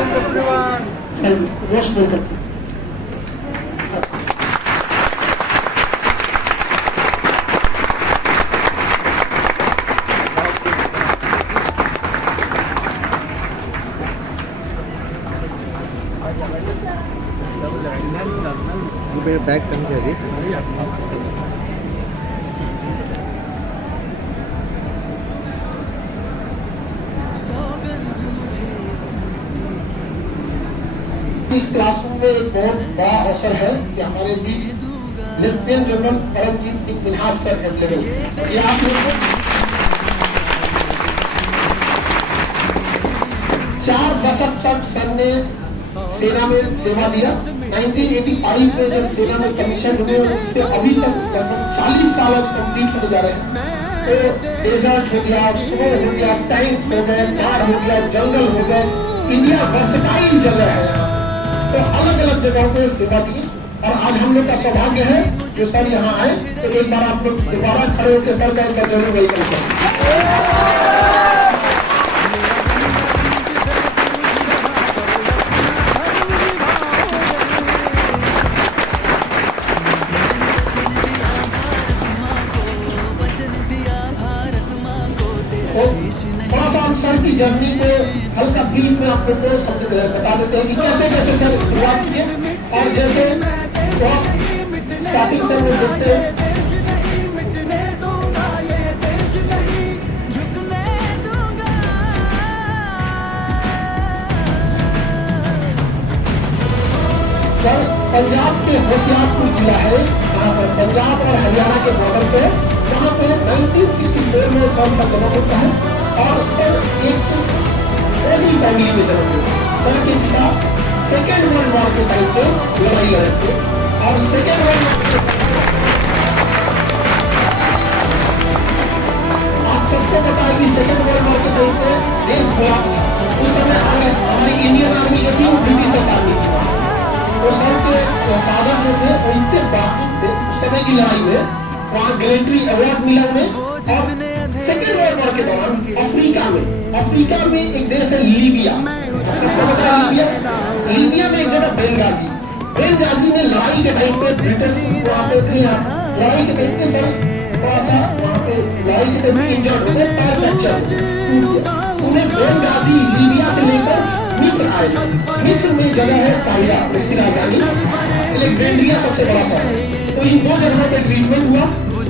Sir roast बोलकर bag कम कर इस क्लासरूम में एक बहुत बड़ा अवसर है कि हमारे बीच lieutenant general Paramjit Singh Minhas sir available. ये आप लोगों को 4 दशक तक सर ने सेना में सेवा दिया। 1985 में जब सेना में कमीशन हुए उससे अभी तक लगभग 40 साल कंप्लीट होने जा रहे हैं। तो डेजर्ट हो गया, स्नो हो गया, टैंक हो गए, कार हो गया, जंगल हो गए, इंडिया वर्सटाइल जगह है। तो अलग अलग जगहों पे सेवा दी और आज हम लोग का सौभाग्य है जो सर यहाँ आए। तो एक बार आप लोग दोबारा खड़े होकर सर का एक जरूर वेलकम करें। थोड़ा सा हम सर की जर्नी को हल्का ब्रीफ में आप लोग को बता देते हैं कि कैसे कैसे सर शुरुआत किए और जैसे स्टार्टिंग से वो देखते हैं। सर पंजाब के होशियारपुर जिला है, जहाँ पर पंजाब और हरियाणा के बॉर्डर पे, जहाँ पे 1964 में सर का जन्म होता है और सर एक फौजी फैमिली में जन्म हुए। सर के पिता सेकेंड वर्ल्ड वॉर के टाइम पे लड़ाई लड़े थे और सेकेंड वर्ल्ड वॉर आप सबको पता है कि सेकेंड वर्ल्ड वॉर के टाइम पे देश खुला था। उस समय हमारी इंडियन आर्मी जो थी वो ब्रिटिश आर्मी थी। तो सर के फादर जो थे वो इतने बावजूद थे उस समय की लड़ाई में, वहाँ गैलेंट्री अवार्ड मिला उन्हें। और सेकेंड वर्ल्ड वॉर के दौरान अफ्रीका में एक देश है लीबिया। आपको पता है लीबिया में एक जगह बेंगाजी में लड़ाई के टाइम पे ब्रिटिश वहाँ पे थे। लड़ाई के टाइम पे सर थोड़ा सा वहाँ पे लड़ाई के टाइम पे इंजर्ड हो गए, पैर फ्रैक्चर टूट गया। उन्हें बेंगाजी लीबिया से लेकर मिस्र आए। मिस्र में जगह है काहिरा, उसकी राजधानी अलेक्जेंड्रिया सबसे बड़ा शहर। तो इन 2 जगहों पे ट्रीटमेंट हुआ।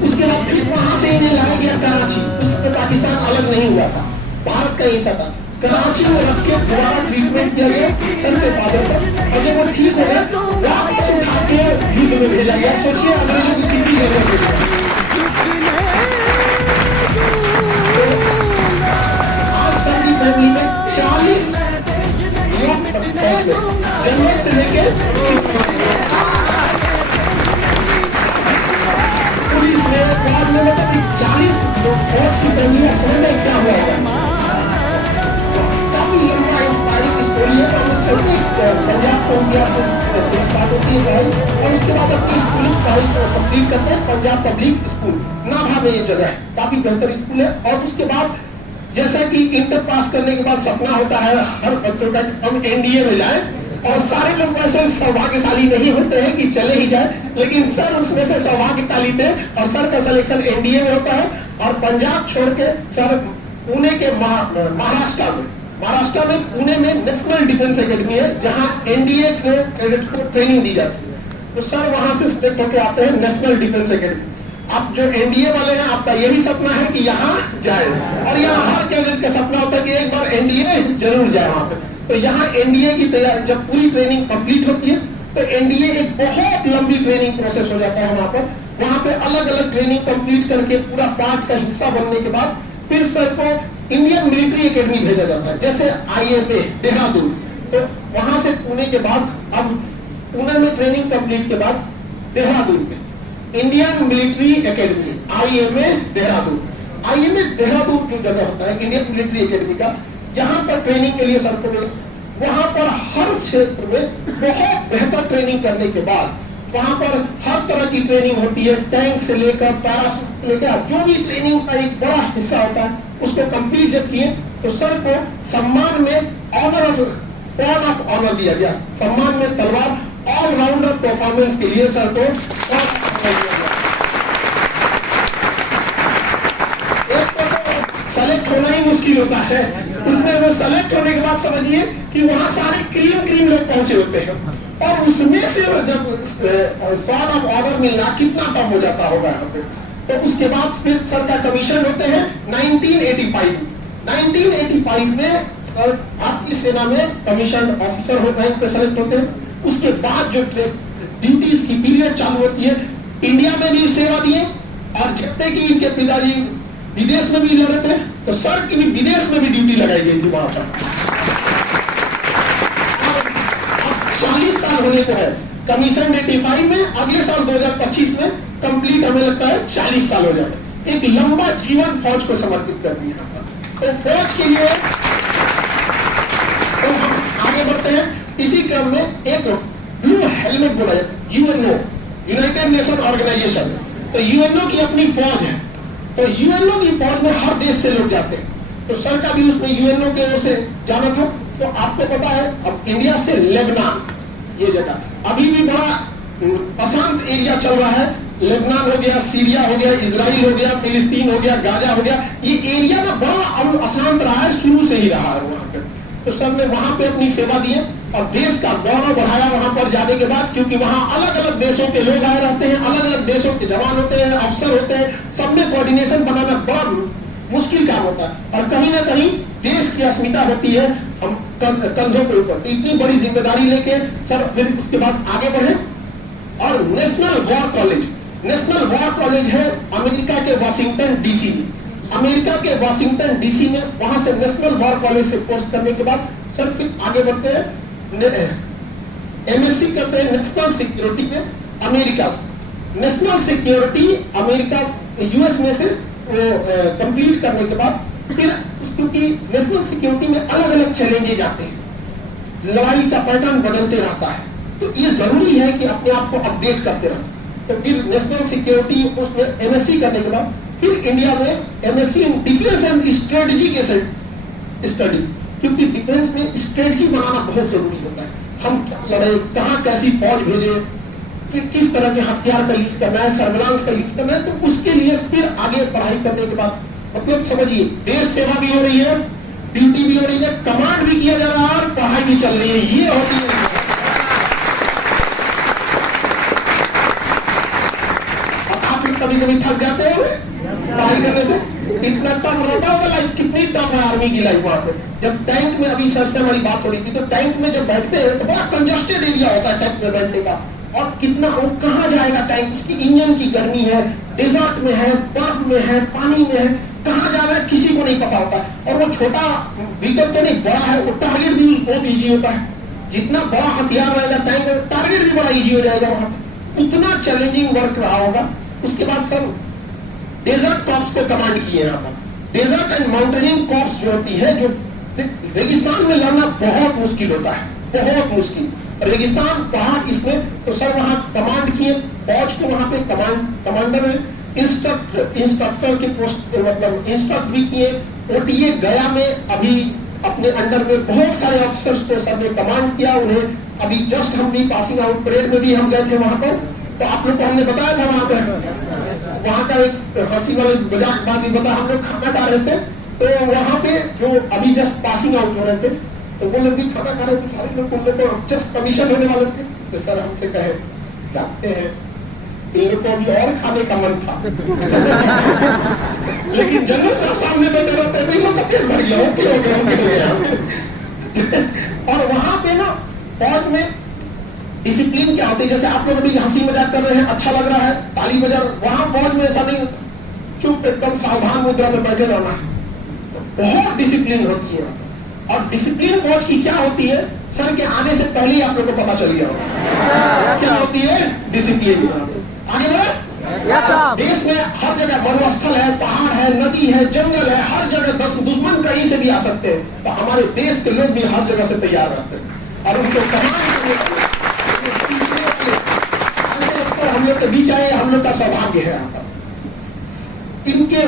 उसके बाद फिर वहां से इन्हें लाया गया कराची। उसमें पाकिस्तान अलग नहीं हुआ था, भारत का हिस्सा था। कराची में रख के दोबारा ट्रीटमेंट किया गया सर के फादर का और जब वो ठीक हो गए वापस उठा के युद्ध में भेजा गया। सोचिए अंग्रेजों की कितनी जरूरत है। आज सर की फैमिली में 40 लोग जन्म से लेके पुलिस में बाद में मतलब 40 फौज की फैमिली में समझ में क्या हुआ है। काफी लंबा इंस्पायरिंग स्टोरी है। पंजाब से स्टार्ट होती है और उसके बाद अपनी स्कूलिंग कंप्लीट करते हैं पंजाब पब्लिक स्कूल नाभा में। ये जगह है, काफी बेहतर स्कूल है। और उसके बाद जैसा कि इंटर पास करने के बाद सपना होता है हर बच्चों का कि हम एनडीए में जाए, और सारे लोग वैसे सौभाग्यशाली नहीं होते हैं कि चले ही जाए, लेकिन सर उसमें से सौभाग्यशाली थे और सर का सिलेक्शन एनडीए में होता है। और पंजाब छोड़ के सर पुणे के महाराष्ट्र में पुणे में नेशनल डिफेंस एकेडमी है, जहां एनडीए के कैडेट को ट्रेनिंग दी जाती है। तो सर वहां से सिलेक्ट होकर आते हैं नेशनल डिफेंस एकेडमी। आप जो एनडीए वाले हैं, आपका यही सपना है कि यहाँ जाए, और यहाँ हर कैडेट का सपना होता है कि एक बार एनडीए जरूर जाए वहां पे। तो यहाँ एनडीए की तैयारी जब पूरी ट्रेनिंग कंप्लीट होती है तो एनडीए एक बहुत लंबी ट्रेनिंग प्रोसेस हो जाता है वहां पे अलग अलग ट्रेनिंग कंप्लीट करके पूरा पार्ट का हिस्सा बनने के बाद फिर सर को इंडियन मिलिट्री एकेडमी भेजा जाता है, जैसे IMA देहरादून। तो वहां से पुणे के बाद अब पुणे में ट्रेनिंग कंप्लीट के बाद देहरादून में Indian military academy IMA Dehradun. IMA Dehradun जो जगह होता है इंडियन मिलिट्री एकेडमी का, यहाँ पर ट्रेनिंग के लिए सर को मिले। वहां पर हर क्षेत्र में बहुत बेहतर ट्रेनिंग करने के बाद वहां पर हर तरह की ट्रेनिंग होती है, टैंक से लेकर पैराशूट लेकर जो भी ट्रेनिंग का एक बड़ा हिस्सा होता है उसको कंप्लीट जब किए तो सर को सम्मान में honour of sword of honour दिया गया, सम्मान में तलवार ऑलराउंडर परफॉर्मेंस के लिए सर को स्वॉर्ड ऑफ ऑनर दिया गया। एक तो सेलेक्ट होना ही मुश्किल होता है, उसमें से सेलेक्ट होने के बाद समझिए कि वहां सारे क्रीम लोग पहुंचे होते हैं, और उसमें से जब स्वॉर्ड ऑफ ऑनर मिलना कितना टफ हो जाता होगा यहाँ पे। तो उसके बाद फिर सर का कमीशन होते हैं 1985 में सर भारतीय सेना में कमीशन ऑफिसर रैंक पे सेलेक्ट होते हैं। उसके बाद जो ड्यूटीज की पीरियड चालू होती है, इंडिया में भी सेवा दिए, और जब तक कि इनके पिताजी विदेश में भी लड़े थे तो सर की भी विदेश में भी ड्यूटी लगाई गई थी वहां पर। अब 40 साल होने को है, कमीशन 85 में, अगले साल 2025 में कंप्लीट हमें लगता है 40 साल हो जाए। एक लंबा जीवन फौज को समर्पित कर दिया। तो फौज के लिए तो हम आगे बढ़ते हैं। इसी क्रम में एक ब्लू हेलमेट बोला जाता है, यूएनओ, यूनाइटेड नेशन ऑर्गेनाइजेशन। तो यूएनओ की अपनी फौज है, तो यूएनओ की फौज में हर देश से लोग जाते हैं। तो सर का भी उसमें यूएनओ के ओर से जाना था। तो आपको पता है अब इंडिया से लेबनान, ये जगह अभी भी बड़ा अशांत एरिया चल रहा है। लेबनान हो गया, सीरिया हो गया, इजराइल हो गया, फिलिस्तीन हो गया, गाजा हो गया, ये एरिया ना बड़ा अशांत रहा है, शुरू से ही रहा है वहां पे। तो सर ने वहां पे अपनी सेवा दी है और देश का गौरव बढ़ाया वहां पर जाने के बाद, क्योंकि वहां अलग अलग देशों के लोग आए रहते हैं, अलग अलग देशों के जवान होते हैं, अफसर होते हैं, सब में कोऑर्डिनेशन बनाना बड़ा मुश्किल काम होता है। और कहीं ना कहीं देश की अस्मिता होती है हम कंधों के ऊपर। तो इतनी बड़ी जिम्मेदारी लेके सर फिर उसके बाद आगे बढ़े और national war college, national war college है अमेरिका के वाशिंगटन डीसी में। अमेरिका के वाशिंगटन डीसी में, वहां से नेशनल वॉर कॉलेज से कोर्स करने के बाद सर फिर आगे बढ़ते हैं, एमएससी करते हैं नेशनल सिक्योरिटी में अमेरिका से। नेशनल सिक्योरिटी अमेरिका यूएस में से कंप्लीट करने के बाद फिर क्योंकि नेशनल सिक्योरिटी में अलग अलग चैलेंजेज आते हैं, लड़ाई का पैटर्न बदलते रहता है, तो ये जरूरी है कि अपने आप को अपडेट करते रहना। तो फिर नेशनल सिक्योरिटी उसमें एमएससी करने के बाद फिर इंडिया में MSc in defence and strategy के स्टडी, क्योंकि डिफेंस में स्ट्रेटजी बनाना बहुत जरूरी होता है। हम क्या लड़े, कहाँ कैसी फौज भेजे, किस तरह के हथियार का यूज करना है, सर्विलांस का यूज करना है। तो उसके लिए फिर आगे पढ़ाई करने के बाद मतलब समझिए देश सेवा भी हो रही है, ड्यूटी भी हो रही है, कमांड भी किया जा रहा है और पढ़ाई भी चल रही है। ये होती है कभी कभी थक जाते हैं पढ़ाई करने से, इतना टफ रहता होगा लाइफ, कितनी टफ है आर्मी की लाइफ वहां पे। जब टैंक में, अभी सर से हमारी बात हो रही थी, तो टैंक में जब बैठते हैं तो बड़ा कंजस्टेड एरिया होता है टैंक में बैठने का, और कितना वो कहाँ जाएगा टैंक, उसकी इंजन की गर्मी है, डेजर्ट में है, बर्फ में है, पानी में है, कहाँ जा रहा है किसी को नहीं पता होता। और वो छोटा व्हीकल तो नहीं, बड़ा है, वो टारगेट भी बहुत ईजी होता है। जितना बड़ा हथियार रहेगा टैंक, टारगेट भी बड़ा ईजी हो जाएगा वहां। उतना चैलेंजिंग वर्क रहा होगा। उसके बाद सर डेजर्ट कॉर्प्स को कमांड किए यहाँ पर। डेजर्ट एंड माउंटेनिंग कॉर्प्स जो होती है, जो रेगिस्तान में लड़ना बहुत मुश्किल होता है, बहुत मुश्किल। रेगिस्तान, पहाड़, इसमें तो सर वहां कमांड किए फौज को, वहां पे कमांडर है, इंस्ट्रक्टर के पोस्ट मतलब इंस्ट्रक्ट भी किए। ओटीए गया में अभी अपने अंडर में बहुत सारे ऑफिसर्स को सर ने कमांड किया। उन्हें अभी जस्ट हम भी पासिंग आउट परेड में भी हम गए थे वहां पर, तो आप लोग को हमने बताया था वहां पर, वहां का एक हंसी वाले मजाक बात भी बता, हम लोग खाना खा रहे थे, तो वहां पे जो अभी जस्ट पासिंग आउट हो रहे थे, तो वो लोग भी खाना खा रहे थे, सारे लोग, उन लोग को जस्ट कमीशन होने वाले थे। तो सर हमसे कहे, जानते हैं इन लोग को अभी और खाने का मन था लेकिन जनरल साहब सामने बैठे रहते थे, इन लोग का पेट भर गया, ओके हो गया और वहां पे ना फौज में डिसिप्लिन क्या होती है, जैसे आप लोग अभी हंसी मजाक कर रहे हैं, अच्छा लग रहा है, ताली बजा, वहां फौज में ऐसा नहीं, चुप एकदम सावधान मुद्रा में बैठे रहना है। तो बहुत डिसिप्लिन होती है। और डिसिप्लिन फौज की क्या होती है, सर के आने से पहले ही आप लोग को पता चल गया होगा क्या होती है डिसिप्लिन। आगे बढ़े। देश में हर जगह मरुस्थल है, पहाड़ है, नदी है, जंगल है, हर जगह दुश्मन कहीं से भी आ सकते हैं, तो हमारे देश के लोग भी हर जगह से तैयार रहते हैं और उनको हम लोग के बीच आए, हम लोग का सौभाग्य है। इनके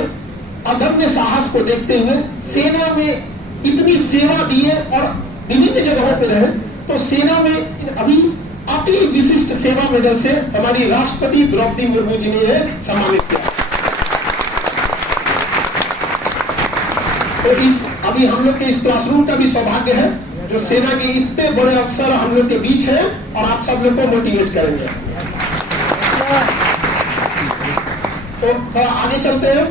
अदम्य साहस को देखते हुए सेना में इतनी सेवा दी है और विभिन्न जगहों पे रहे, तो सेना में अभी अति विशिष्ट सेवा मेडल से हमारी राष्ट्रपति द्रौपदी मुर्मू जी ने सम्मानित किया। तो इस अभी हम लोग के इस क्लासरूम का भी सौभाग्य है जो सेना के इतने बड़े अफसर हम लोग के बीच है और आप सब लोग को मोटिवेट करेंगे। तो थोड़ा आगे चलते हैं,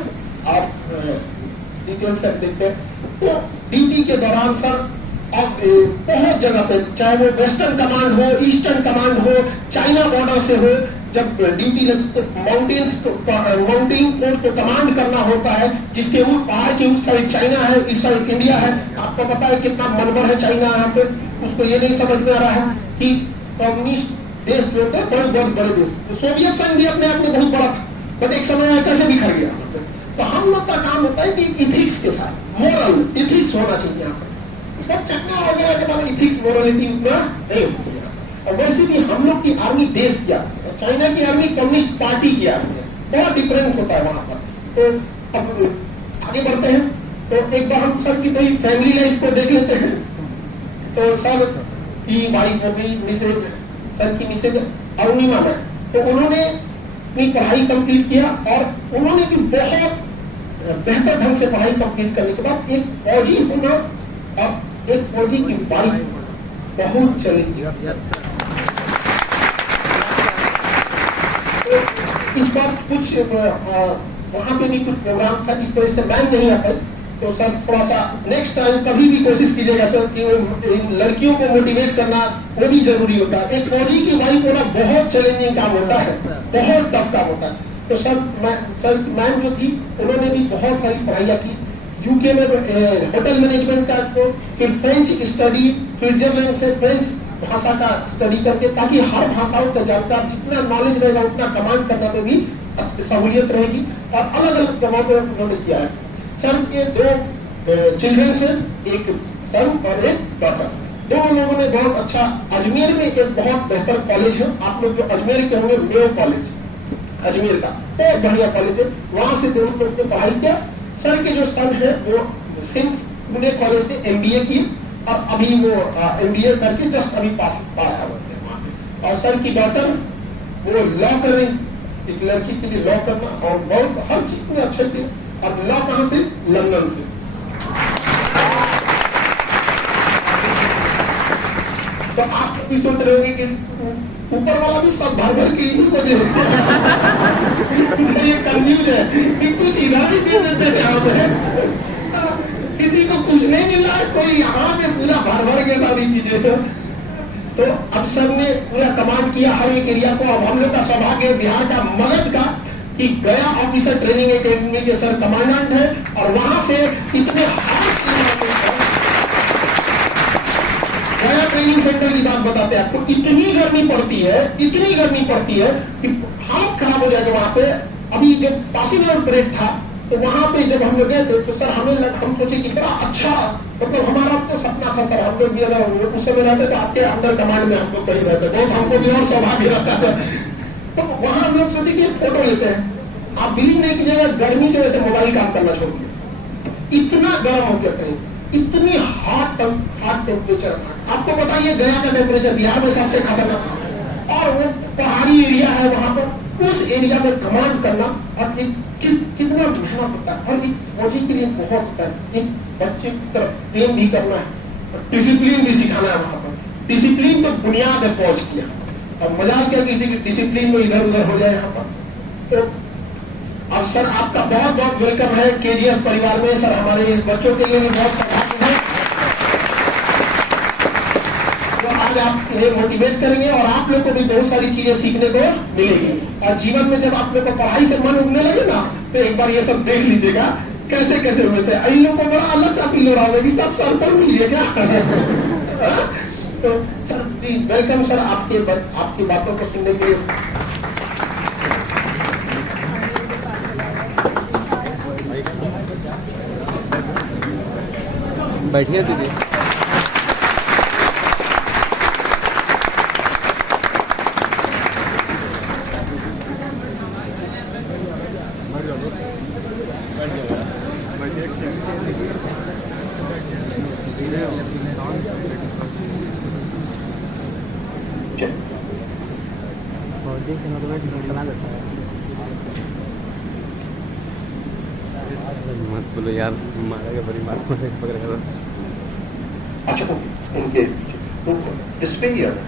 आप डिटेल से देखते हैं। तो ड्यूटी के दौरान सर अब बहुत जगह पे, चाहे वो वेस्टर्न कमांड हो, ईस्टर्न कमांड हो, चाइना बॉर्डर से हो, जब ड्यूटी माउंटेन को कमांड करना होता है, जिसके ऊपर पहाड़ के उस साइड चाइना है, इस साइड इंडिया है। आपको पता है कितना मनबर है चाइना यहाँ पे। उसको ये नहीं समझ में आ रहा है कि कम्युनिस्ट देश जो होते हैं बहुत बड़े देश, तो सोवियत संघ भी अपने आप में बहुत बड़ा था, बट एक समय आकर से बिखर गया। तो हम लोग का काम होता है कि इथिक्स के साथ मोरल इथिक्स होना चाहिए यहाँ पर। चाइना वगैरह के बारे में इथिक्स मोरलिटी उतना नहीं होती है। और वैसे भी हम लोग की आर्मी देश की आर्मी है, चाइना की आर्मी कम्युनिस्ट पार्टी की आर्मी है, बहुत डिफरेंस होता है वहां पर। तो अब आगे बढ़ते हैं। तो एक बार हम सर की कोई फैमिली लाइफ को देख लेते हैं। तो सर की वाइफ होगी मिसेज, सर की मिसेज अरुणिमा मैम, तो उन्होंने अपनी पढ़ाई कंप्लीट किया और उन्होंने भी बहुत बेहतर ढंग से पढ़ाई कंप्लीट करने के बाद एक फौजी होना और एक फौजी की वाइफ बहुत चलेगी। तो इस बार कुछ वहां पे भी कुछ प्रोग्राम था, इस वजह से मैं नहीं आ पाई। तो सर थोड़ा सा नेक्स्ट टाइम कभी भी कोशिश कीजिएगा सर कि लड़कियों को मोटिवेट करना वो भी जरूरी होता है। एक फौजी की वाइफ होना बहुत चैलेंजिंग काम होता है, बहुत टफ काम होता है। तो सर मैम जो थी उन्होंने भी बहुत सारी पढ़ाइयाँ की, यूके में होटल मैनेजमेंट का, फिर फ्रेंच स्टडी, स्विट्जरलैंड से फ्रेंच भाषा का स्टडी करके, ताकि हर भाषाओं का जानकार जितना नॉलेज रहेगा उतना कमांड करने में भी सहूलियत रहेगी। और अलग अलग प्रभाव पर उन्होंने किया है। सर के दो चिल्ड्रंस हैं, एक सन और एक डॉटर। दोनों लोगों ने बहुत अच्छा, अजमेर में एक बहुत बेहतर कॉलेज है, आप लोग जो अजमेर के होंगे, मेयो कॉलेज अजमेर का बहुत बढ़िया कॉलेज है, वहां से दोनों लोग ने पढ़ाई किया। सर के जो सन है वो सिंस पुणे कॉलेज से MBA की और अभी वो MBA करके जस्ट अभी पास आउट है। और सर की डॉटर वो लॉ कर रही, एक लड़की के लिए लॉ करना और बहुत हर चीज में अच्छे थे। और लॉ कहां से? लंदन से। तो आप भी सोच रहे होंगे कि ऊपर वाला भी सब भर के इन्हीं को दे ये कंफ्यूज है कि कुछ इधर भी दे देते हैं यहाँ पे, किसी को कुछ नहीं मिला, कोई यहाँ पे पूरा भर के सारी चीजें। तो अब सर ने पूरा कमांड किया हर एक एरिया को। अब हम लोग का सौभाग्य बिहार का मगध का कि गया ऑफिसर ट्रेनिंग एकेडमी के सर कमांडेंट है और वहां से इतने गया ट्रेनिंग सेंटर की बात बताते हैं आपको, इतनी गर्मी पड़ती है कि हालत खराब हो जाएगा वहां पे। अभी जब पासिंग आउट परेड था तो वहां पे जब हम लोग गए थे तो सर हम सोचे कि बड़ा अच्छा, मतलब हमारा तो सपना था सर, हम लोग भी अगर उस समय रहते तो आपके अंदर कमांड में हम लोग कहीं रहते, बहुत हमको भी और सौभाग्य रहता है। तो वहां हम लोग सोचे कि फोटो लेते हैं। आप बिलीव नहीं कीजिएगा, गर्मी की वजह से मोबाइल काम करना छोड़ दिया, इतना गर्म हो गया कहीं, इतनी हार्ड टेम्परेचर। आपको बताइए गया का टेम्परेचर बिहार में सबसे खतरनाक, और वो पहाड़ी एरिया है वहां पर, उस एरिया में कमांड करना और कितना मेहनत होता है। और एक फौजी के लिए बहुत होता है, एक बच्चे की तरफ प्रेम भी करना है, डिसिप्लिन भी सिखाना है वहां पर। डिसिप्लिन तो बुनियाद है फौज की। अब मजाक क्या किसी की डिसिप्लिन में इधर उधर हो जाए यहाँ पर। तो अब सर आपका बहुत बहुत वेलकम है KGS परिवार में। सर हमारे बच्चों के लिए भी बहुत सौभाग्य है, तो आज आप इन्हें मोटिवेट करेंगे और आप लोग को भी बहुत सारी चीजें सीखने को मिलेगी। और जीवन में जब आप लोग को पढ़ाई से मन उठने लगे ना, तो एक बार ये सब देख लीजिएगा कैसे कैसे हुए थे। इन लोगों को बड़ा अलग सा फील हो रहा होगा कि सब सर पर मिल गया क्या। तो सर वेलकम सर, आपकी बातों को सुनने के लिए। बैठिए दीदी। बैठिए चल फौजी से मतलब निकला देता है। मत बोलो यार, मारेगा बड़ी मार पकड़ेगा। अच्छा ओके इनके तो इस पे ही है ना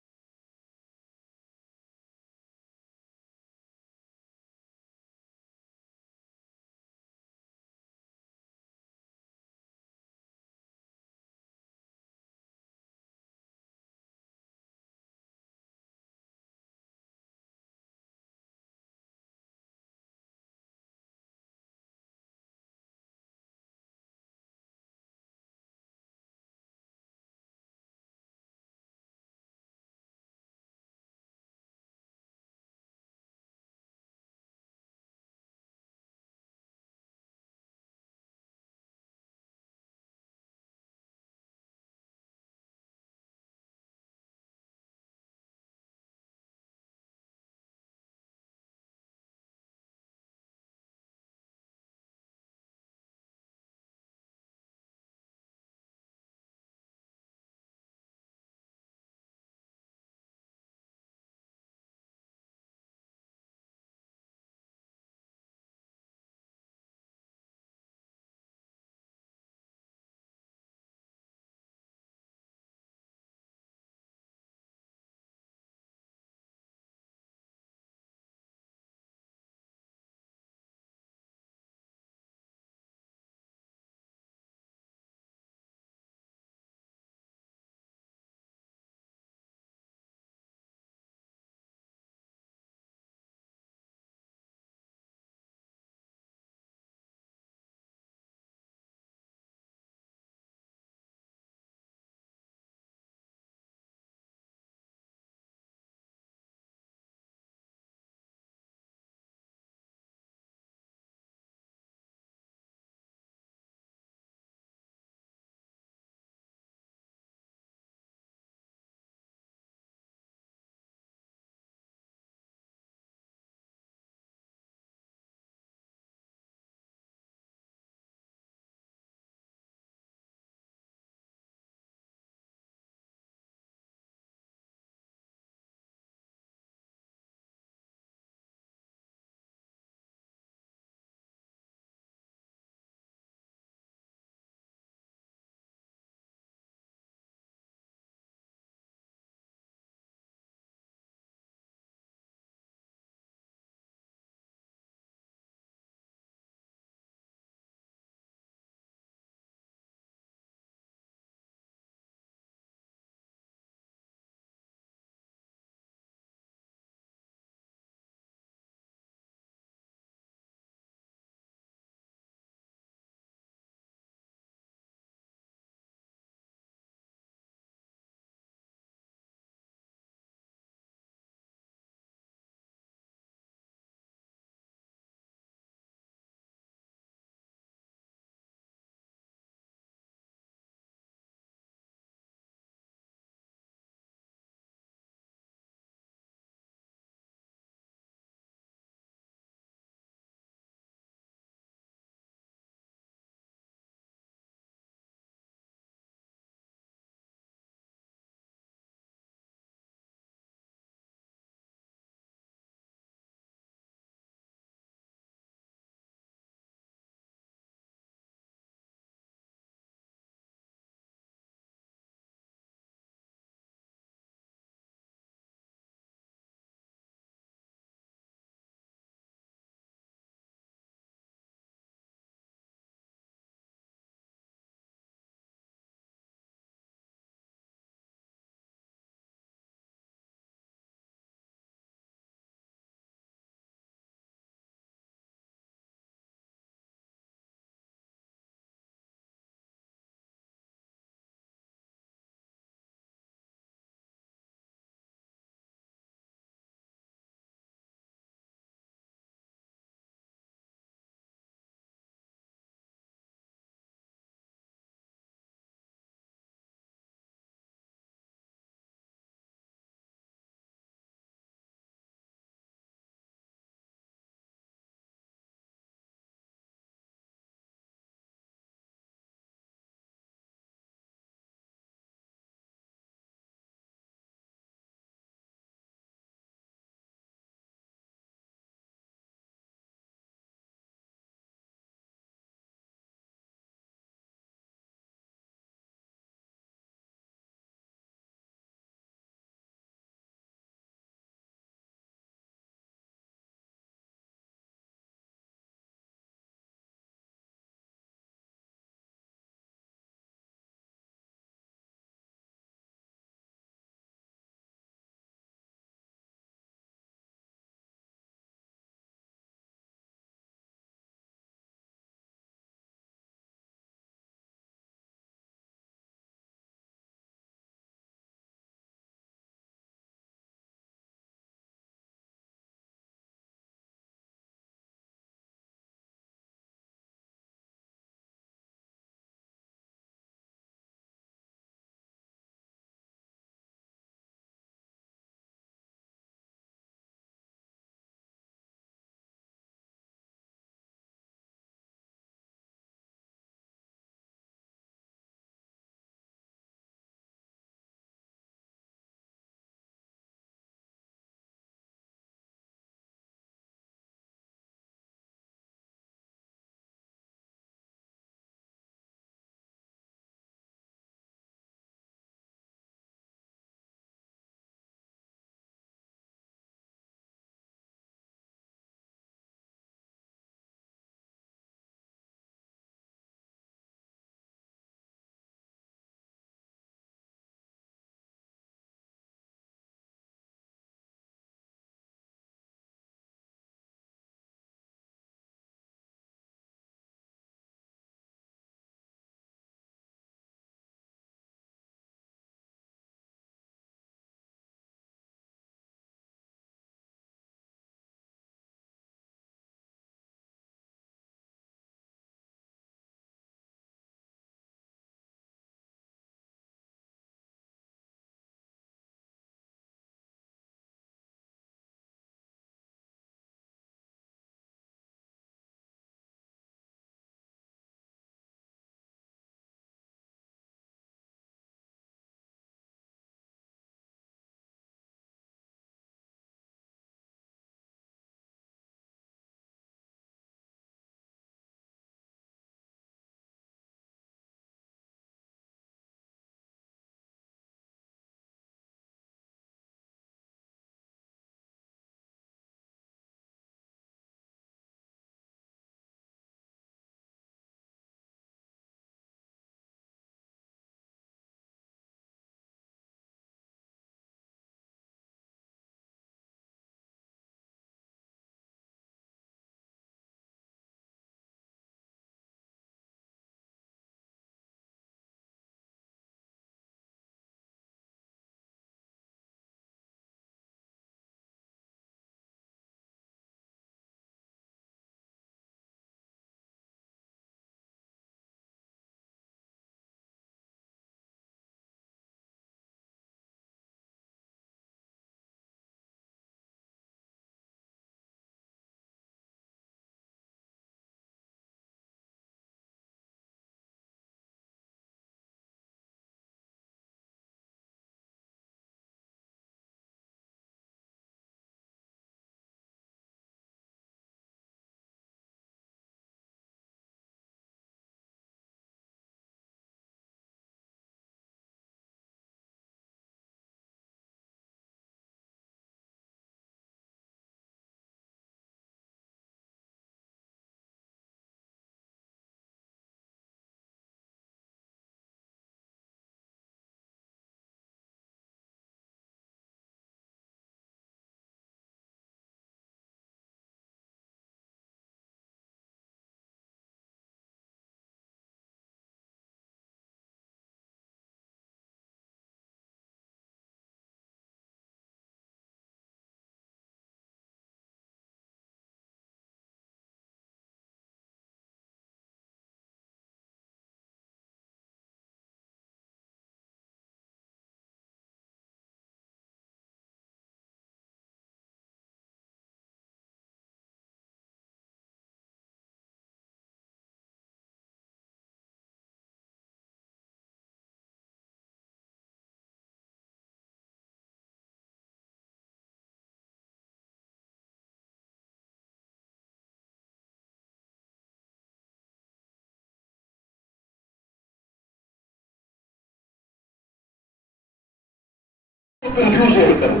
कंफ्यूज नहीं करूं।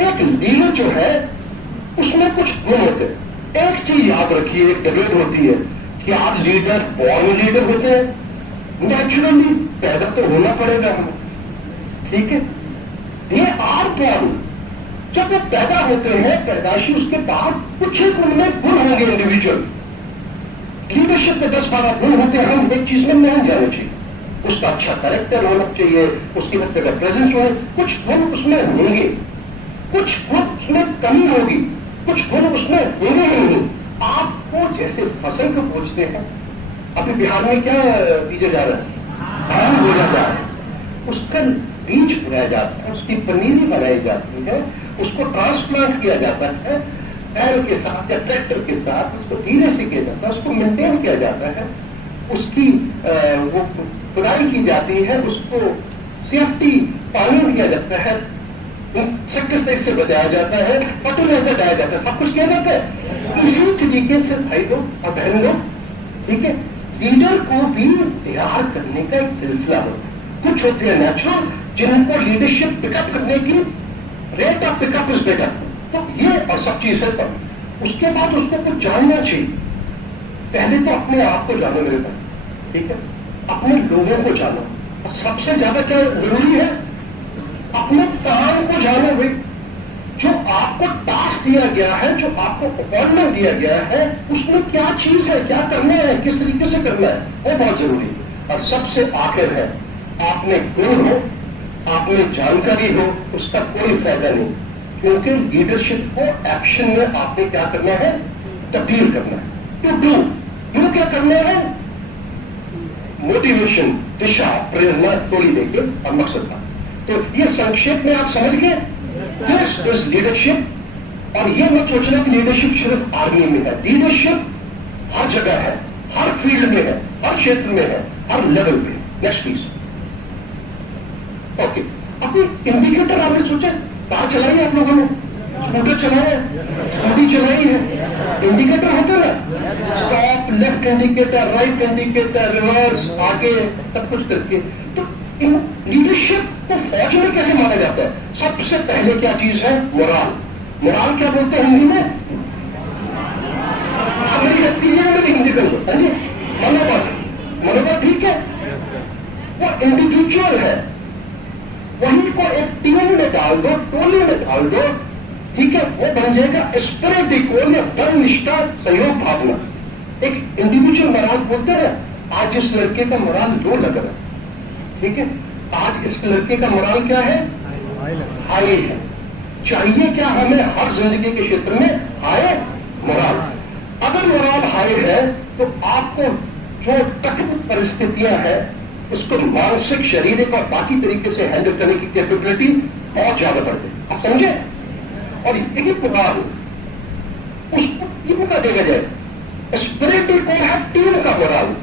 एक लीडर जो है उसमें कुछ गुण होते हैं। एक चीज याद रखिए, एक डिबेट होती है कि आप लीडर बॉर्न लीडर होते हैं, नेचुरली पैदा तो होना पड़ेगा हमें, ठीक है। ये आर बॉर्न, जब वो पैदा होते हैं पैदाइशी, उसके बाद कुछ एक उनमें गुण होंगे इंडिविजुअल। लीडरशिप के 10-12 गुण होते हैं, हम एक चीज में नहीं जाना चाहिए। उसका अच्छा कैरेक्टर होना चाहिए, उसकी वक्त का प्रेजेंस होना, कुछ गुण उसमें होंगे, कुछ गुण उसमें कमी होगी, कुछ गुण उसमें होंगे ही नहीं। आपको जैसे फसल को पूछते हैं, अभी बिहार में क्या बीजा जा रहा है, धान बोया जा रहा है, उसका बीज बोया जाता है, उसकी पनीरी बनाई जाती है, उसको ट्रांसप्लांट किया जाता है बैल के साथ या ट्रैक्टर के साथ, उसको धीरे से किया जाता है, उसको मेंटेन किया जाता है, उसकी वो खुदाई की जाती है, उसको सेफ्टी पानी दिया जाता है, इंसेक्टिसाइड से बचाया जाता है, फर्टिलाइजर डाला जाता है, सब कुछ किया जाता है। इसी तरीके से भाई लोग और बहन लोग, ठीक है, लीडर को भी तैयार करने का एक सिलसिला होता है। कुछ होते हैं नेचुरल, जिनको लीडरशिप पिकअप करने की rate of pickup is better, तो ये और सब चीजें पर उसके बाद उसको कुछ जानना चाहिए। पहले तो अपने आप को जानो मेरे भाई, ठीक है, अपने लोगों को जानो, और सबसे ज्यादा क्या जरूरी है, अपने काम को जानो भाई। जो आपको टास्क दिया गया है, जो आपको अपॉइंटमेंट दिया गया है, उसमें क्या चीज है, क्या करना है, किस तरीके से करना है, वो बहुत जरूरी है। और सबसे आखिर है, आपने गुण हो, आपने जानकारी हो, उसका कोई फायदा नहीं, क्योंकि लीडरशिप को एक्शन में आपने क्या करना है, तब्दील करना है। टू डू, डू क्या करना है, मोटिवेशन, दिशा, प्रेरणा थोड़ी देखिए और मकसद का। तो ये संक्षेप में आप समझ गए, दिस इज लीडरशिप। और ये मत सोचना कि लीडरशिप सिर्फ आर्मी में है, लीडरशिप हर जगह है, हर फील्ड में है, हर क्षेत्र में है, हर लेवल पे। Next please. ओके, अभी इंडिकेटर आपने सोचा, कार चलाई है आप लोगों ने, स्कूटर चलाया है, स्कूटी चलाई है, इंडिकेटर होते ना, stop, left indicator, right indicator, reverse, आगे, सब कुछ करके। तो इन लीडरशिप को फौज में कैसे माना जाता है? सबसे पहले क्या चीज है, मोराल। मोराल क्या बोलते हैं हिंदी में? आप मेरी लगती है, मेरी हिंदी कर दो, हाँ जी, मनोबल। मनोबल ठीक है, वो इंडिविजुअल है, वही को एक टीम में डाल दो, टोली में डाल दो, ठीक है, वो बन जाएगा स्पिरिट इक्वल या धर्म निष्ठा सहयोग भावना। एक इंडिविजुअल मोराल बोलते हैं। आज इस लड़के का मोराल लो लग रहा है, ठीक है, आज इस लड़के का मोराल क्या है, हाई है। चाहिए क्या हमें हर जिंदगी के क्षेत्र में, हाई मोराल। अगर मोराल हाई है तो आपको जो कठिन परिस्थितियां हैं उसको मानसिक, शारीरिक और बाकी तरीके से हैंडल करने की कैपेबिलिटी बहुत ज्यादा बढ़ती है, आप समझे। और यही मोराल उसको टीम का देखा जाए, स्पिरिट इक्वल है टीम का मोराल।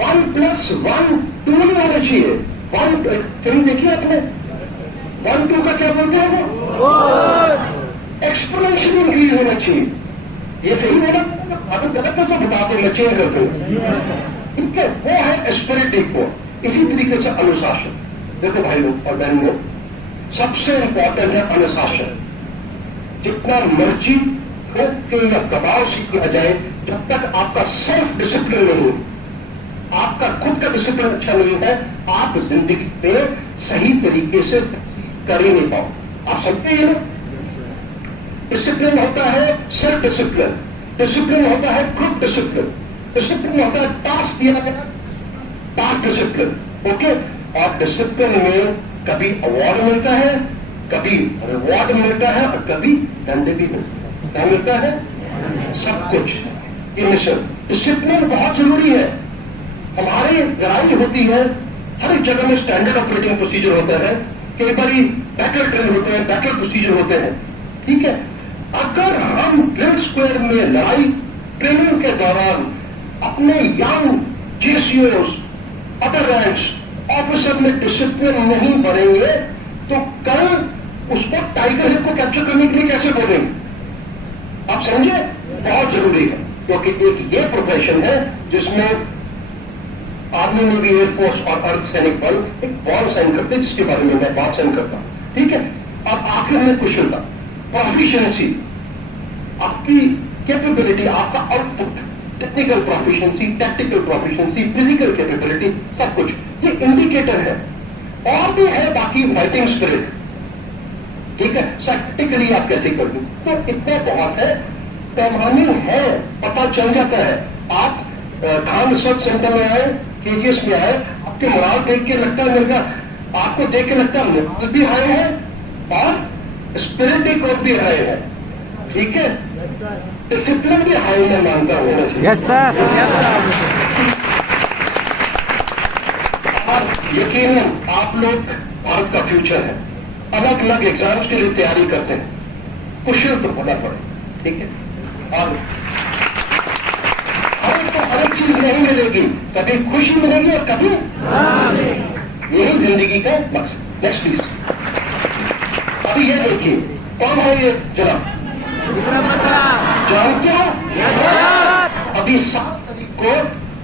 1+1 2 नहीं होना चाहिए। 1 फिल्म देखिए आपने, 1-2 का क्या बोलते हैं वो, एक्सपोनेंशियल इंक्रीज होना चाहिए। ये सही है ना? अगर गलत है तो बता दो, मैं चेंज कर दूंगा, ठीक है। वो है स्पिरिट इक्वल। इसी तरीके से अनुशासन। देखो भाई लोग और बहन लोग, सबसे इंपॉर्टेंट है अनुशासन। जितना मर्जी के या दबाव से किया जाए, जब तक आपका सेल्फ डिसिप्लिन नहीं, आपका खुद का डिसिप्लिन अच्छा नहीं है, आप जिंदगी पे सही तरीके से कर ही नहीं पाओ। आप समझते हैं ना? डिसिप्लिन होता है सेल्फ डिसिप्लिन, डिसिप्लिन होता है ग्रुप डिसिप्लिन, डिसिप्लिन होता है टास्क दिया गया, टास्क डिसिप्लिन, ओके। और डिसिप्लिन में कभी अवार्ड मिलता है, कभी रिवॉर्ड मिलता है और कभी दंड भी मिलता है। क्या मिलता है? सब कुछ। ये मिशन डिसिप्लिन बहुत जरूरी है। हमारी लड़ाई होती है, हर एक जगह में स्टैंडर्ड ऑपरेटिंग प्रोसीजर होता है, कई बार बैटल ड्रिल होते हैं, बैटल प्रोसीजर होते हैं, ठीक है। अगर हम ड्रिल स्क्वायर में लड़ाई ट्रेनिंग के दौरान अपने यंग जेसीओस, अदर रैंक्स ऑफिसर में डिसिप्लिन नहीं बढ़ेंगे तो कल उसको टाइगर हिल को कैप्चर करने के लिए कैसे बोलेंगे? आप समझे? बहुत जरूरी है, क्योंकि एक ये प्रोफेशन है जिसमें आर्मी, नेवी, एयरफोर्स और अर्ध सैनिक बल एक बॉन्ड साइन करते हैं, जिसके बारे में मैं बात साइन करता हूं। ठीक है। अब आखिर में कुशलता, प्रोफिशिएंसी, आपकी कैपेबिलिटी, आपका output, technical proficiency, tactical proficiency, physical capability, सब कुछ ये इंडिकेटर है। और भी है बाकी फाइटिंग स्पिरिट, ठीक है, प्रैक्टिकली आप कैसे कर दूं, तो इतना बहुत है, पैमाने है, पता चल जाता है। आप खान रिसर्च सेंटर में आए, केजीएस में आए, आपके मोराल देख के लगता है मेरे का, आपको देख के लगता है मोराल भी आए हैं और स्पिरिट एक और भी आए हैं, ठीक है, डिसिप्लिन भी हाई में मानता होना चाहिए। Yes sir. और यकीनन आप लोग भारत का फ्यूचर है, अलग अलग एग्जाम्स के लिए तैयारी करते हैं, कुशल तो होना पड़े, ठीक है। और हर एक चीज नहीं मिलेगी, कभी खुशी मिलेगी और कभी यही जिंदगी का मकसद। Next please. अभी ये देखिए कौन है ये जनाब, जानते हो? अभी 7 तारीख को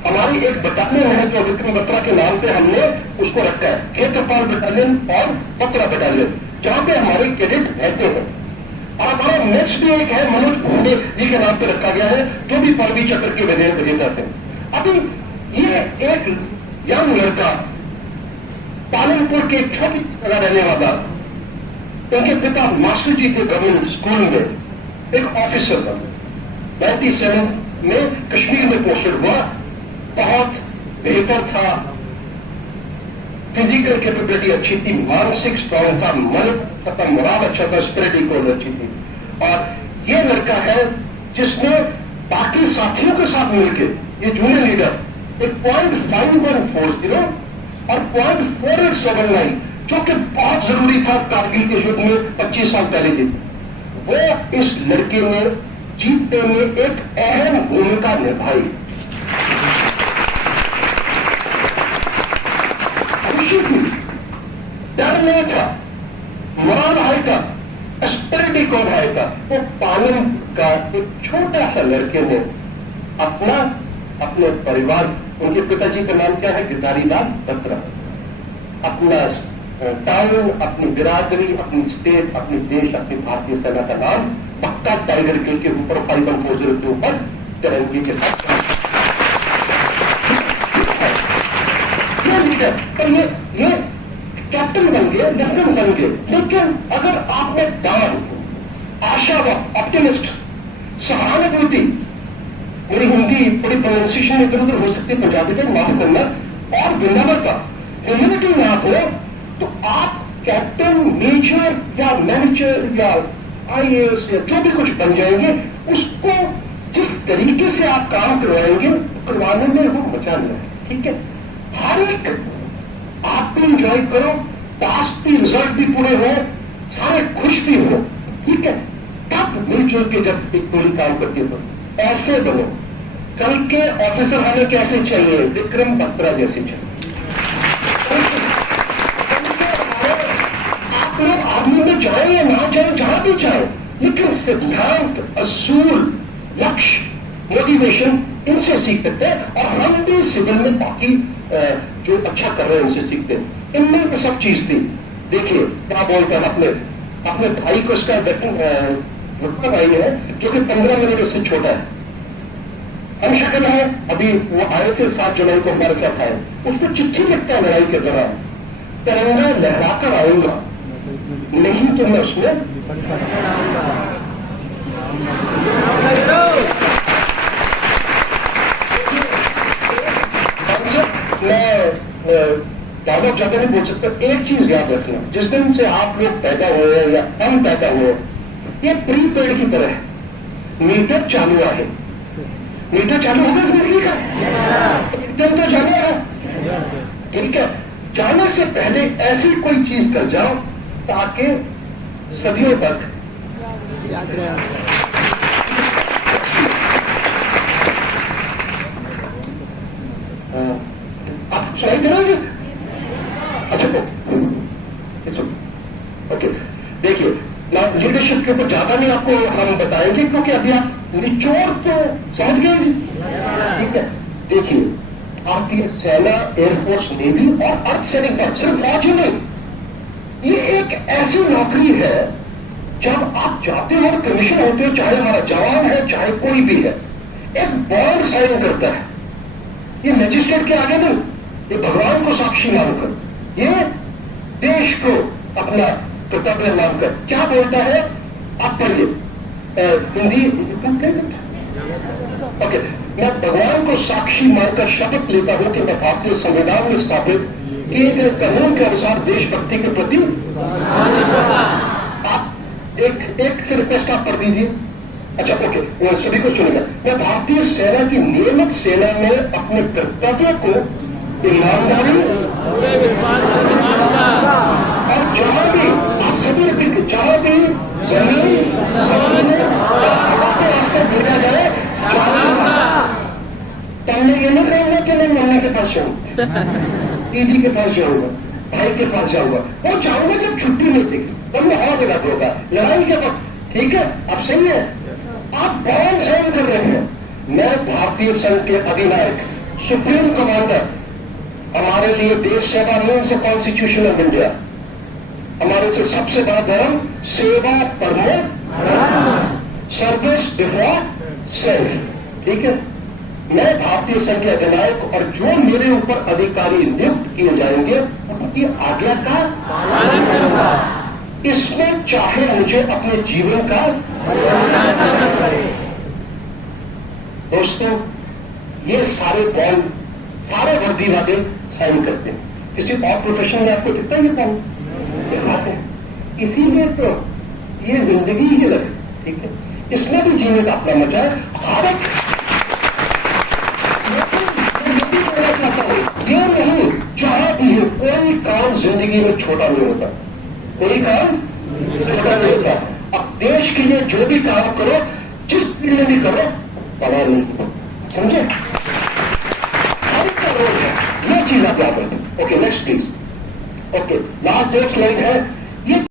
हमारी एक बटालियन है जो विक्रम बत्रा के नाम पे हमने उसको रखा है, खेतपाल बटालियन और बत्रा बटालियन, जहां पे हमारे कैडेट रहते हैं। और हमारा नेक्स्ट भी एक है, मनोज पांडे जी के नाम पे रखा गया है, जो भी परवी चक्र के विजेता थे। अभी ये एक यंग लड़का पालनपुर के एक छोटी जगह रहने वाला, उनके पिता मास्टर जी थे गवर्नमेंट स्कूल में, एक ऑफिसर था, 97 में कश्मीर में पोस्टेड हुआ, बहुत बेहतर था, फिजिकल कैपेबिलिटी अच्छी थी, मानसिक स्ट्रॉन्ग था, मन तथा मोराल अच्छा था, स्पिरिट इक्वल अच्छी थी। और ये लड़का है जिसने बाकी साथियों के साथ मिलकर, ये जूनियर लीडर, एक 0.5140 और 0.4879, जो कि बहुत जरूरी था कारगिल के युद्ध में 25 साल पहले दिन, वो इस लड़के ने जीतने में एक अहम भूमिका निभाई। खुशी थी, डर नहीं था, मोराल हाई था, स्पिरिट इक्वल हाई था। वो पालन का एक छोटा सा लड़के ने अपने परिवार, उनके पिताजी का नाम क्या है, गिरधारीलाल बत्रा, अपना टाउन, अपनी बिरादरी, अपनी स्टेट, अपनी देश, अपनी भारतीय सेना का नाम पक्का टाइगर किल के ऊपर 5140 के ऊपर तिरंगे के साथ लीडर, पर ये कैप्टन बन गए, लेफ्टिनेंट बन गए। लेकिन अगर आपने दान, आशावाद, ऑप्टिमिस्ट, सहानुभूति, मेरी हिंदी बड़ी प्रोनाउंसिएशन इधर उधर हो सकती है, पंजाबी में माफ करना, और विनम्रता, ह्यूमिलिटी ना हो, तो आप कैप्टन, मेजर या मैनेजर या आईएएस या जो भी कुछ बन जाएंगे, उसको जिस तरीके से आप काम करवाएंगे, करवाने में वो मजा नहीं है, ठीक है। हर एक आप भी इंजॉय करो, टास्क भी, रिजल्ट भी पूरे हो, सारे खुश भी हो, ठीक है। तब मिलजुल के जब एक टोली काम करती है तो ऐसे बनो। कल के ऑफिसर हमें कैसे चाहिए, विक्रम बत्रा जैसे चाहिए। आप लोग आर्मी में जाए या ना जाए, जहां भी जाए, लेकिन सिद्धांत, असूल, लक्ष्य, मोटिवेशन, इनसे सीख सकते हैं। और हम भी सिविल में बाकी जो अच्छा कर रहे हैं उनसे सीखते हैं। इनमें तो सब चीज थी। देखिए क्या बोलते हैं, अपने भाई को, इसका छोटा भाई है जो कि 15 मिनट उससे छोटा है, हम शक्ल है, अभी वो आए थे 7 जुलाई को हमारे साथ आए, उसको चिट्ठी लिखता है लड़ाई के दौरान, तिरंगा लहराकर आऊंगा, नहीं तो मैं उसमें मैं ज्यादा नहीं बोल सकता। एक चीज याद रखना, जिस दिन से आप लोग पैदा हुए या हम पैदा हुए, ये प्री पेड की तरह है, मीटर चालू है, मीटर चालू होगा जिंदगी का, दिन तो जाना है, ठीक है। जाने से पहले ऐसी कोई चीज कर जाओ ताकि सदियों तक याद रहे। आप सुनाई देंगे? अच्छा ओके, देखिए लीडरशिप के ऊपर ज्यादा नहीं आपको हम बताएंगे, क्योंकि अभी आप निचोड़ तो समझ गए जी, ठीक है। देखिए भारतीय सेना, एयरफोर्स, नेवी और अर्धसैनिक बल, सिर्फ फौज ही नहीं, ये एक ऐसी नौकरी है जब आप जाते हो और कमीशन होते हो, चाहे हमारा जवान है चाहे कोई भी है, एक बॉन्ड साइन करता है। ये मजिस्ट्रेट के आगे नहीं, ये भगवान को साक्षी मानकर, ये देश को अपना कर्तव्य मानकर क्या बोलता है, आप पढ़िए हिंदी। ओके, मैं भगवान को साक्षी मानकर शपथ लेता हूं कि मैं भारतीय संविधान में स्थापित किए गए कानून के अनुसार देशभक्ति के प्रति, आप एक से रिक्वेस्ट आप कर दीजिए। अच्छा ओके, वो सभी को सुनेगा। मैं भारतीय सेना की नियमित सेना में अपने कर्तव्य को ईमानदारी और जहां भी, आप सभी रिपीट, जहां भी जमीन समुद्र और हवा के रास्ते भेजा जाए, तब मैं ये नहीं कहूंगा कि मैं मम्मी के पास जाऊंगा, दीदी के पास जाऊंगा, भाई के पास जाऊंगा, वो चाहूंगा जब छुट्टी मिलेगी तब मैं और जगह दूंगा, लड़ाई के वक्त। ठीक है, आप सही है, आप बॉन्ड साइन कर रहे हैं। मैं भारतीय संघ के अधिनायक, सुप्रीम कमांडर, हमारे लिए देश सेवा मीन्स कॉन्स्टिट्यूशन ऑफ इंडिया, हमारे से सबसे बड़ा धर्म सेवा परमो सर्विस बिफोर सेल्फ। ठीक है, मैं भारतीय संघ के अधिनायक और जो मेरे ऊपर अधिकारी नियुक्त किए जाएंगे उनकी आज्ञा का पालन करूंगा, इसमें चाहे मुझे अपने जीवन का। दोस्तों, ये सारे बॉन्ड, सारे वर्दी वादे साइन करते हैं। किसी और प्रोफेशन में आपको दिखता है ये बॉन्ड दिखाते हैं, इसीलिए तो ये जिंदगी ही लगे। ठीक है, इसमें भी जीने का अपना मजा है। भारत, ये नहीं, जहां भी हो, कोई काम जिंदगी में छोटा नहीं होता, कोई काम छोटा नहीं होता। अब देश के लिए जो भी काम करो, जिस फील्ड में भी करो, बड़ा नहीं, समझे? का रोल है, ये चीज आप याद रखें। Okay, next please. Okay, last 2 slide है ये।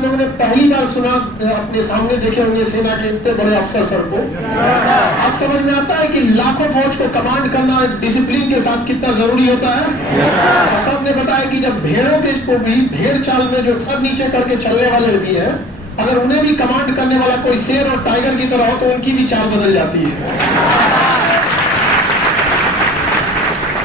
आप लोगों ने पहली बार सुना, अपने सामने देखे होंगे सेना के इतने बड़े अफसर सर को। आप समझ में आता है कि लाखों फौज को कमांड करना डिसिप्लिन के साथ कितना जरूरी होता है। और सबने बताया कि जब भेड़ों के को भी भेड़ चाल में जो सर नीचे करके चलने वाले भी हैं, अगर उन्हें भी कमांड करने वाला कोई शेर और टाइगर की तरह हो तो उनकी भी चाल बदल जाती है।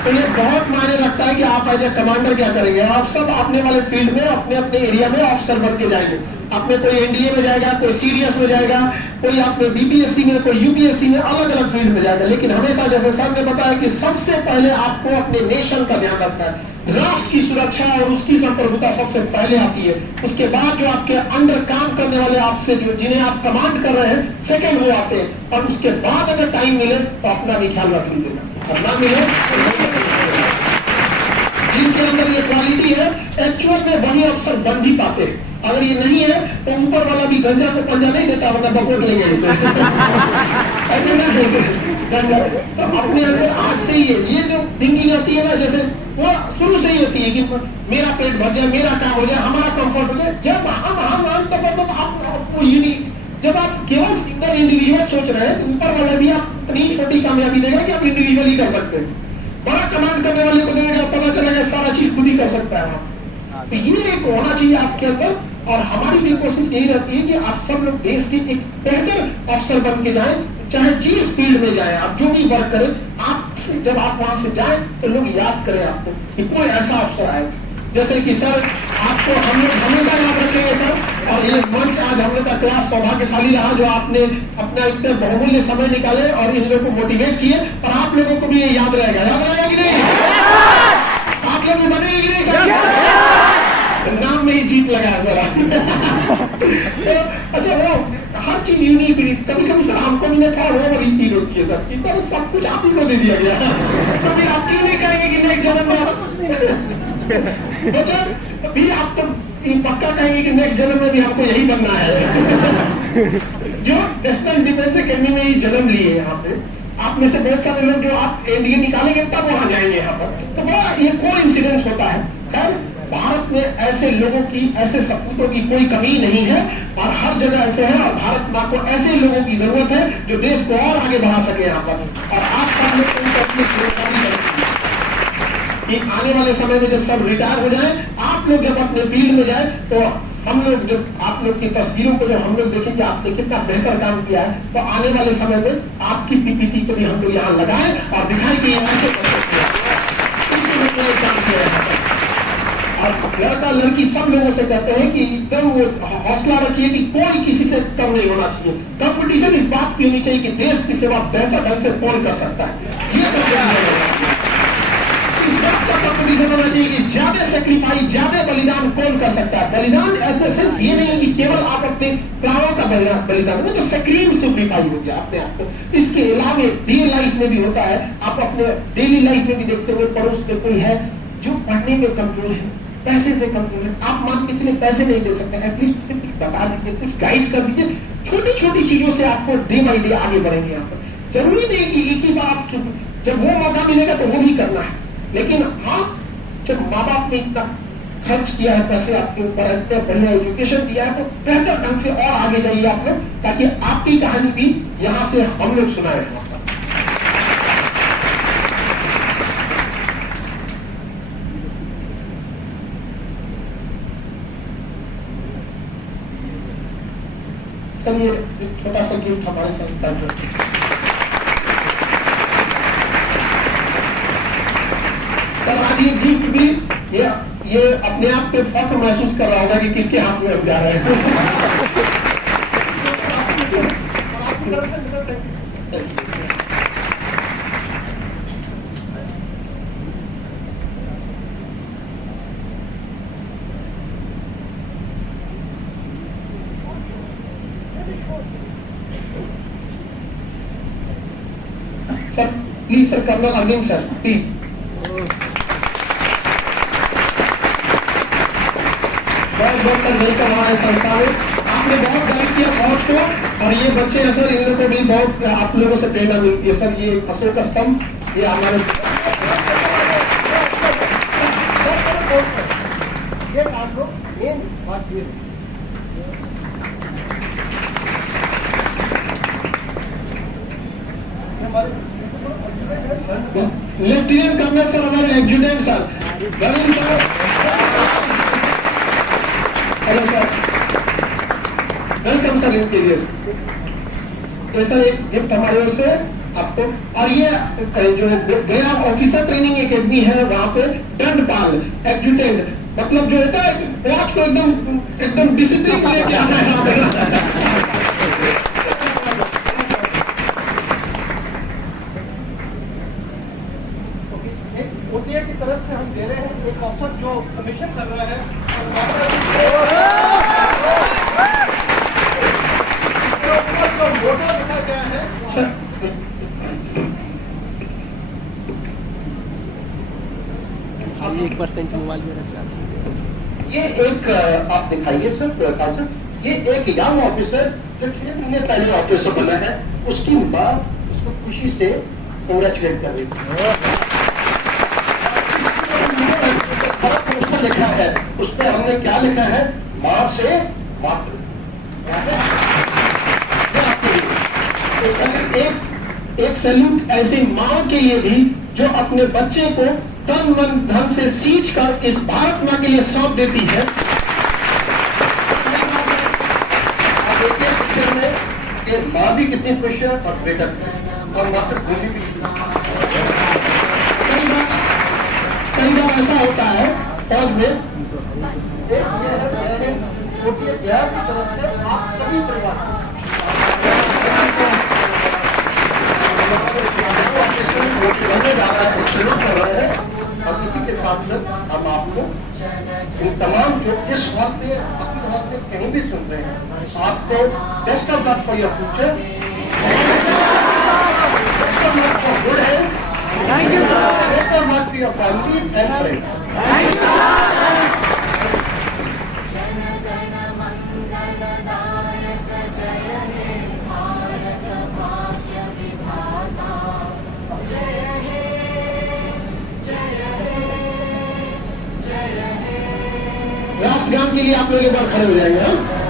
तो ये बहुत मायने रखता है कि आप एज ए कमांडर क्या करेंगे। आप सब अपने वाले फील्ड में अपने अपने एरिया में ऑफिसर बन के जाएंगे। अपने कोई एनडीए में जाएगा, कोई सीडीएस में जाएगा, कोई अपने बीपीएससी में, कोई यूपीएससी में, अलग अलग फील्ड में जाएगा। लेकिन हमेशा जैसे सर ने बताया कि सबसे पहले आपको अपने नेशन का ध्यान रखना है। राष्ट्र की सुरक्षा और उसकी संप्रभुता सबसे पहले आती है। उसके बाद जो आपके अंडर काम करने वाले आपसे जो जिन्हें आप कमांड कर रहे हैं, सेकंड वो आते हैं। और उसके बाद अगर टाइम मिले तो अपना भी ख्याल रख लीजिएगा, और ना मिले तो जिनके अंदर ये क्वालिटी है एक्चुअल में वही अफसर बन भी पाते हैं। अगर ये नहीं है तो ऊपर वाला भी गंजा को पंजा नहीं देता, मतलब बकोट लेंगे इसे। ऐसे ना गंजा तो अपने अंदर आज से ही है। ये जो थिंकिंग आती है ना, जैसे वो शुरू से ही होती है कि मेरा पेट भर जाए, मेरा काम हो जाए, हमारा कंफर्ट हो जाए। जब हम तब आपको जब आप केवल सिंगल इंडिविजुअल सोच रहे हैं, ऊपर वाला भी आप इतनी छोटी कामयाबी देगा कि आप इंडिविजुअल ही कर सकते हैं। बड़ा कमांड करने वाले को देगा, पता चलेगा सारा चीज खुद ही कर सकता है। तो ये एक होना चाहिए आपके अंदर। और हमारी भी कोशिश यही रहती है कि आप सब लोग देश के एक बेहतर अफसर बन के जाएं, चाहे जिस फील्ड में जाएं, आप जो भी वर्क करें, आपसे जब आप वहां से जाएं तो लोग याद करें आपको कि कोई ऐसा अफसर आए। जैसे कि सर आपको हम लोग हमेशा याद रखेंगे सर। और ये मंच आज हम लोग का क्लास सौभाग्यशाली रहा जो आपने अपना इतने बहुमूल्य समय निकाले और इन लोगों को मोटिवेट किए। और आप लोगों को भी ये याद रहेगा कि नहीं? आप लोग भी बनेंगे कि नहीं सर? नाम में ही जीत लगा जरा। तो अच्छा, वो हर चीज यूनिक, कभी कभी सर हमको भी थोड़ा वो बड़ी फील होती है सर, इस तरह सब कुछ आप ही को दे दिया गया। कभी आप क्यों नहीं कहेंगे कि नेक्स्ट जन्म में मतलब फिर आप तो पक्का कहेंगे कि नेक्स्ट जन्म में भी हमको यही बनना है। जो नेशनल डिफेंस एकेडमी में ही जन्म लिए यहाँ पे, आप में से बहुत सारे लोग जो आप एनडीए निकालेंगे तब वहां जाएंगे यहाँ पर। तो बड़ा ये कोइंसिडेंस होता है। खैर भारत में ऐसे लोगों की, ऐसे सपूतों की कोई कमी नहीं है और हर जगह ऐसे है। और भारत माँ को ऐसे लोगों की जरूरत है जो देश को और आगे बढ़ा सके यहाँ पर। और आप सब लोग अपनी सुरक्षा भी करेंगे कि आने वाले समय में जब सब रिटायर हो जाए, आप लोग जब अपने फील्ड में जाए तो हम लोग जब आप लोग की तस्वीरों को जब हम लोग देखेंगे आपने कितना बेहतर काम किया है, तो आने वाले समय में आपकी पीपीटी को भी हम लोग यहाँ लगाएं और दिखाएं कि ऐसे काम किया है। और लड़का लड़की सब लोगों से कहते हैं कि एकदम वो हौसला रखिए कि कोई किसी से कम नहीं होना चाहिए। कंपटीशन इस बात की होनी चाहिए कि देश की सेवा बेहतर ढंग से कौन कर सकता है, ये तो कंपटीशन होना चाहिए कि ज्यादा सेक्रीफाइस, ज्यादा बलिदान कौन कर सकता है। बलिदान ऐसे सेंस ये नहीं है कि केवल आप अपने प्राणों का बलिदान, वो तो सक्रीम सेक्रीफाइस हो गया अपने आप को। इसके अलावा डे लाइफ में भी होता है। आप अपने डेली लाइफ में भी देखते हुए पड़ोस में कोई है जो पढ़ने में कमजोर है, पैसे से कमजोर है, आप मान के चले पैसे नहीं दे सकते, एटलीस्ट उसे कुछ बता दीजिए, कुछ गाइड कर दीजिए। छोटी छोटी चीजों से आपको डे बाई डे आगे बढ़ेंगे। यहाँ पर जरूरी नहीं कि एक ही बार आप जब वो मौका मिलेगा तो वो भी करना है। लेकिन आप जब माँ बाप ने इतना खर्च किया है, पैसे आपके ऊपर इतना बढ़िया एजुकेशन दिया है, तो बेहतर ढंग से और आगे जाइए आप लोग, ताकि आपकी कहानी भी यहाँ से हम लोग सुनाए। सर ये एक छोटा सा गिफ्ट हमारे संस्थान को। सर आज ये गिफ्ट भी ये अपने आप पे फख्र महसूस कर रहा होगा कि किसके हाथ में हम जा रहे हैं। Sir please sir, colonel Arvind sir please. बहुत बहुत सर वेलकम हमारे संस्था में। आपने बहुत गाइड किया फौज को, और ये बच्चे हैं सर, इन लोगों को भी बहुत आप लोगों से प्रेरणा मिलती है सर। ये अशोक स्तंभ, ये हमारे लेफ्टिनेंट कर्नल सर, हमारे एडजुटेंट सर, गरीब sir, hello sir, welcome sir इनके लिए। तो सर एक गिफ्ट हमारे ओर से आपको, और ये जो गया ऑफिसर ट्रेनिंग एकेडमी है, वहां पे दंडपाल एडजुटेंट, मतलब जो होता है वॉच को एकदम डिसिप्लिन लेके आना है यहाँ पे। ओटीए की तरफ से हम दे रहे हैं एक अफसर जो कमीशन कर रहा है, जो वोटर लिखा गया है सर, हम 1% मोबाइल में रख जाते हैं। ये एक आप दिखाइए सर, खान सर, ये एक यंग ऑफिसर जो 6 महीने पहले ऑफिसर बना है, उसकी माँ उसको खुशी से कांग्रेचुलेट कर रही है। लिखा है उस पर हमने क्या लिखा है, मां से मात्र। एक सैल्यूट ऐसी मां के लिए भी जो अपने बच्चे को तन मन धन से सींच कर इस भारत मां के लिए सौंप देती है। देखिए पिक्चर में कि मां भी कितनी खुश है और बेटा और मात्र भूमि भी। कई बार ऐसा होता है फौज में, बिहार की तरफ से आप सभी परिवार जा रहा है, शुरू कर रहे हैं, और इसी के साथ साथ हम आपको इन तमाम जो इस वक्त पे अपने वक्त में कहीं भी सुन रहे हैं, आपको best of luck for your future, best of luck for good health, best of luck for your family and friends. राष्ट्रगान के लिए आप लोग एक बार खड़े हो जाएंगे।